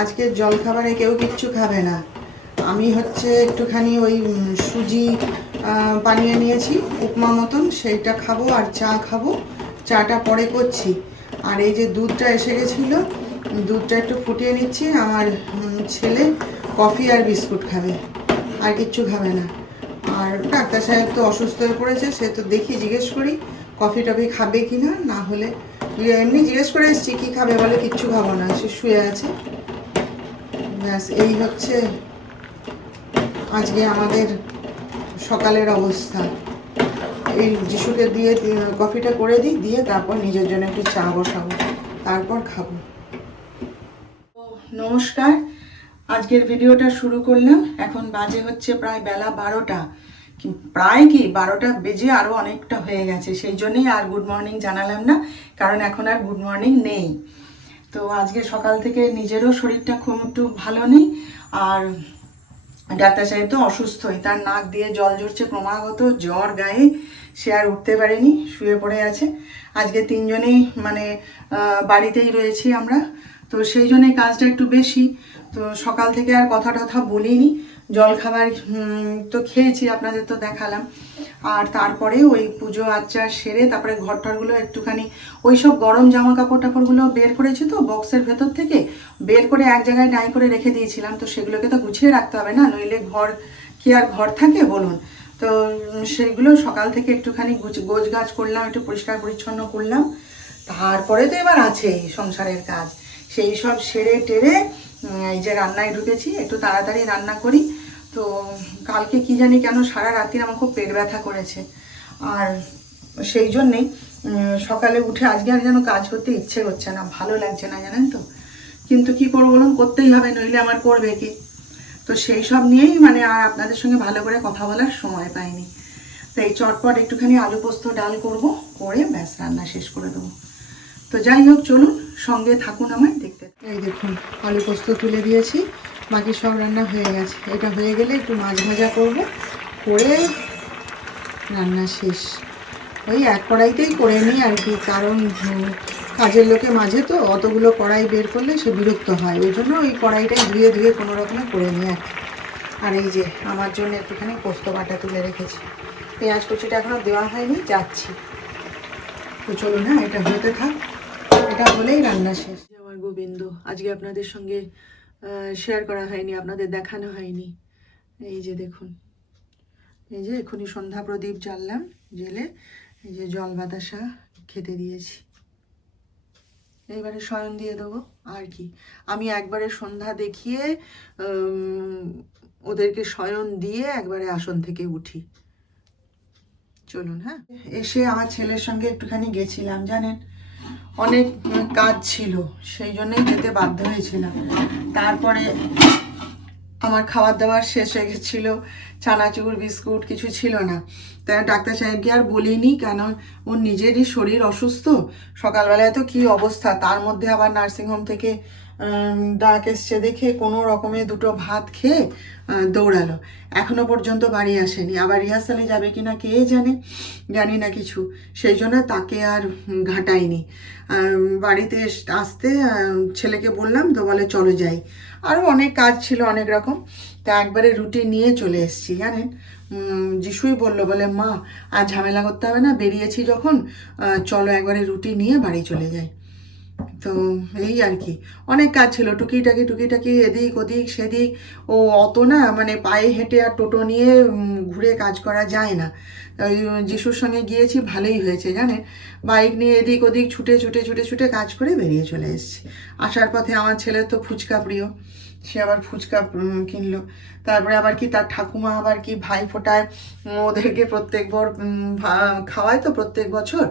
আজকে জলখাবারে কেউ কিচ্ছু খাবে না। আমি হচ্ছে একটুখানি ওই সুজি বানিয়ে নিয়েছি উপমা মতন, সেইটা খাবো আর চা খাবো। চাটা পরে করছি। আর এই যে দুধটা এসে গেছিলো, দুধটা একটু ফুটিয়ে নিচ্ছি। আমার ছেলে কফি আর বিস্কুট খাবে, আর কিচ্ছু খাবে না। আর ডাক্তার সাহেব তো অসুস্থ হয়ে পড়েছে, সে তো দেখি জিজ্ঞেস করি কফি টফি খাবে কি না। না হলে এমনি জিজ্ঞেস করে এসছি কী খাবে, বলে কিচ্ছু খাবো না, সে শুয়ে আছে। ব্যাস এই হচ্ছে আজকে আমাদের সকালের অবস্থা। এই যিশুকে দিয়ে কফিটা করে দিই, দিয়ে তারপর নিজের জন্য একটু চা বসাবো, তারপর খাবো। নমস্কার, আজকের ভিডিওটা শুরু করলাম। এখন বাজে হচ্ছে প্রায় বেলা 12টা, প্রায় কি 12টা বেজে আরও অনেকটা হয়ে গেছে। সেই জন্যই আর গুড মর্নিং জানালাম না, কারণ এখন আর গুড মর্নিং নেই। তো আজকে সকাল থেকে নিজেরও শরীরটা খুব একটু ভালো নেই, আর ডাক্তার সাহেব তো অসুস্থই, তার নাক দিয়ে জল ঝরছে ক্রমাগত, জ্বর গায়ে, সে আর উঠতে পারেনি, শুয়ে পড়ে আছে। আজকে তিনজনেই মানে বাড়িতেই রয়েছি আমরা, তো সেই জন্যই কাজটা একটু বেশি। তো সকাল থেকে আর কথা টথা বলিনি, জল খাবার তো খেয়েছি, আপনাদের তো দেখালাম। আর তারপরে ওই পুজো আচার সেরে তারপরে ঘরটরগুলো একটুখানি ওই সব গরম জামা কাপড় টাপড়গুলো বের করেছি তো বক্সের ভেতর থেকে, বের করে এক জায়গায় নাই করে রেখে দিয়েছিলাম। তো সেগুলোকে তো গুছিয়ে রাখতে হবে না, নইলে ঘর কি আর ঘর থাকে বলুন। তো সেইগুলো সকাল থেকে একটুখানি গোছ গাছ করলাম, একটু পরিষ্কার পরিচ্ছন্ন করলাম। তারপরে তো এবার আছে সংসারের কাজ, সেই সব সেরে টেরে এই যে রান্নায় ঢুকেছি, একটু তাড়াতাড়ি রান্না করি। তো কালকে কি জানি কেন সারা রাত্রি আমার খুব পেট ব্যথা করেছে, আর সেই জন্যেই সকালে উঠে আজকে আর যেন কাজ করতে ইচ্ছে করছে না, ভালো লাগছে না জানেন তো। কিন্তু কি করবো বলুন, করতেই হবে, নইলে আমার করবে কি। তো সেই সব নিয়েই মানে আর আপনাদের সঙ্গে ভালো করে কথা বলার সময় পাইনি। তো এই চটপট একটুখানি আলু পোস্ত ডাল করব, করে ব্যাস রান্না শেষ করে দেবো। তো যাই হোক, চলুন সঙ্গে থাকুন আমার, দেখতে। এই দেখুন আলু পোস্ত তুলে দিয়েছি, বাকি সব রান্না হয়ে গেছে। এটা হয়ে গেলে একটু মাছ ভাজা করবো, করে রান্না শেষ। ওই এক কড়াইতেই করে নিই আর কি, কারণ কাজের লোকে মাঝে তো অতগুলো কড়াই বের করলে সে বিরক্ত হয়, ওই জন্য ওই কড়াইটাই ধুয়ে ধুয়ে কোনো রকমে করে নিই আর কি। আর এই যে আমার জন্য একটুখানি পোস্ত বাটা তুলে রেখেছি, পেঁয়াজ কুচিটা এখনও দেওয়া হয়নি, যাচ্ছি। তো চলুন, হ্যাঁ এটা হতে থাক, এটা হলেই রান্না শেষ। আমার গোবিন্দ আজকে আপনাদের সঙ্গে শেয়ার করা হয়নি, আপনাদের দেখানো হয়নি। এই যে দেখুন, এই যে এখনই সন্ধ্যা প্রদীপ জ্বাললাম, জেলে এই যে জল বাতাসা খেতে দিয়েছি। এইবারে শয়ন দিয়ে দেবো আর কি। আমি একবারে সন্ধ্যা দেখিয়ে ওদেরকে শয়ন দিয়ে একবারে আসন থেকে উঠি। চলুন, হ্যাঁ। এসে আমার ছেলের সঙ্গে একটুখানি গেছিলাম, জানেন অনেক কাজ ছিল, সেই জন্যই যেতে বাধ্য হয়েছিলাম। তারপরে আমার খাবার দাবার শেষ হয়ে গেছিলো, চানাচুর বিস্কুট কিছু ছিল না। তাই ডাক্তার সাহেবকে আর বলিনি, কেন ওর নিজেরই শরীর অসুস্থ। সকালবেলায় তো কী অবস্থা, তার মধ্যে আবার নার্সিংহোম থেকে ডাক এসছে দেখে কোনো রকমে দুটো ভাত খেয়ে দৌড়ালো, এখনো পর্যন্ত বাড়ি আসেনি। আবার রিহার্সালে যাবে কি না কে জানে, জানি না কিছু, সেই জন্য তাকে আর ঘাটাইনি। বাড়িতে আসতে ছেলেকে বললাম, তো বলে চলো যাই। আরও অনেক কাজ ছিল অনেক রকম, তা একবারে রুটি নিয়ে চলে এসেছি জানেন। যিশুই বললো, বলে মা আর ঝামেলা করতে হবে না, বেরিয়েছি যখন, চলো একবারে রুটি নিয়ে বাড়ি চলে যাই। তো এই আর কি, অনেক কাজ ছিল, টুকিটাকি এদিক ওদিক সেদিক। ও অত না মানে পায়ে হেঁটে আর টোটো নিয়ে ঘুরে কাজ করা যায় না। ওই যিশুর সঙ্গে গিয়েছি, ভালোই হয়েছে জানেন, বাইক নিয়ে এদিক ওদিক ছুটে ছুটে ছুটে ছুটে কাজ করে বেরিয়ে চলে এসেছি। আসার পথে আমার ছেলের তো ফুচকা প্রিয়, সে আবার ফুচকা কিনলো। তারপরে আবার কি তার ঠাকুমা আবার কি ভাই ফোটায় ওদেরকে প্রত্যেকবার খাওয়ায়, তো প্রত্যেক বছর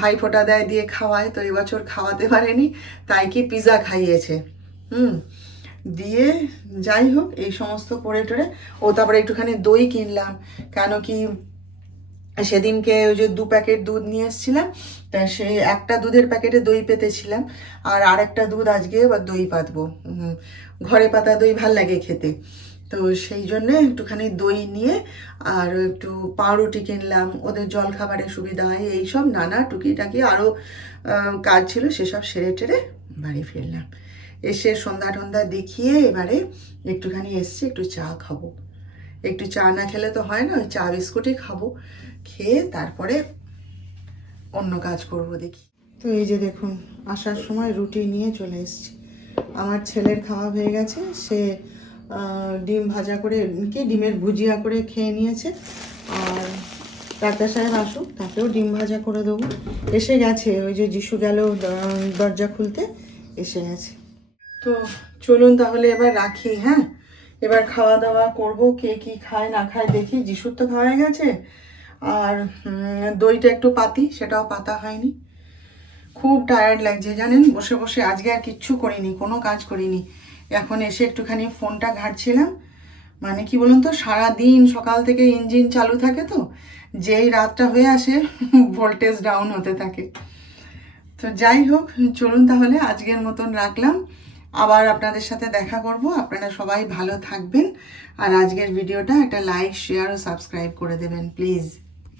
ভাই ফোঁটা দেয়, দিয়ে খাওয়ায়। তো এবছর খাওয়াতে পারেনি, তাই কি পিৎজা খাইয়েছে। দিয়ে যাই হোক এই সমস্ত করে টোরে ও তারপরে একটুখানি দই কিনলাম, কেন কি সেদিনকে ওই যে 2 প্যাকেট দুধ নিয়ে এসেছিলাম, তা সেই একটা দুধের প্যাকেটে দই পেতেছিলাম, আর আরেকটা দুধ আজকে এবার দই পাতবো। ঘরে পাতা দই ভাল লাগে খেতে, তো সেই জন্যে একটুখানি দই নিয়ে আর একটু পাউরুটি কিনলাম, ওদের জল খাবারের সুবিধা হয়, এইসব নানা টুকিটাকি আরও কাজ ছিল, সেসব সেরে টেরে বাড়ি ফিরলাম। এসে সন্ধ্যা টন্ধা দেখিয়ে এবারে একটুখানি এসছি, একটু চা খাবো। একটু চা না খেলে তো হয় না, ওই চা বিস্কুটই খাবো, খেয়ে তারপরে অন্য কাজ করব দেখি। তো এই যে দেখুন, আসার সময় রুটি নিয়ে চলে এসেছি। আমার ছেলের খাওয়া হয়ে গেছে, সে ডিম ভাজা করে কি ডিমের ভুজিয়া করে খেয়ে নিয়েছে। আর ডাক্তার সাহেব আসুক, তাকেও ডিম ভাজা করে দেবো। এসে গেছে, ওই যে যিশু গেল দরজা খুলতে, এসে গেছে। তো চলুন তাহলে এবার রাখি, হ্যাঁ। এবার খাওয়া দাওয়া করব, কে কি খায় না খায় দেখি। যিশুর তো খাওয়া গেছে, আর দইটা একটু পাতি, সেটাও পাতা হয়নি। খুব টায়ার্ড লাগছে জানেন, বসে বসে। আজকে আর কিচ্ছু করিনি, কোনো কাজ করিনি। এখন এসে একটুখানি ফোনটা ঘাঁটছিলাম। মানে কি বলুন তো, সারাদিন সকাল থেকে ইঞ্জিন চালু থাকে, তো যেই রাতটা হয়ে আসে ভোল্টেজ ডাউন হতে থাকে। তো যাই হোক, চলুন তাহলে আজকের মতন রাখলাম। আবার আপনাদের সাথে দেখা করব। আপনারা সবাই ভালো থাকবেন, আর আজকের ভিডিওটা একটা লাইক, শেয়ার ও সাবস্ক্রাইব করে দেবেন প্লিজ।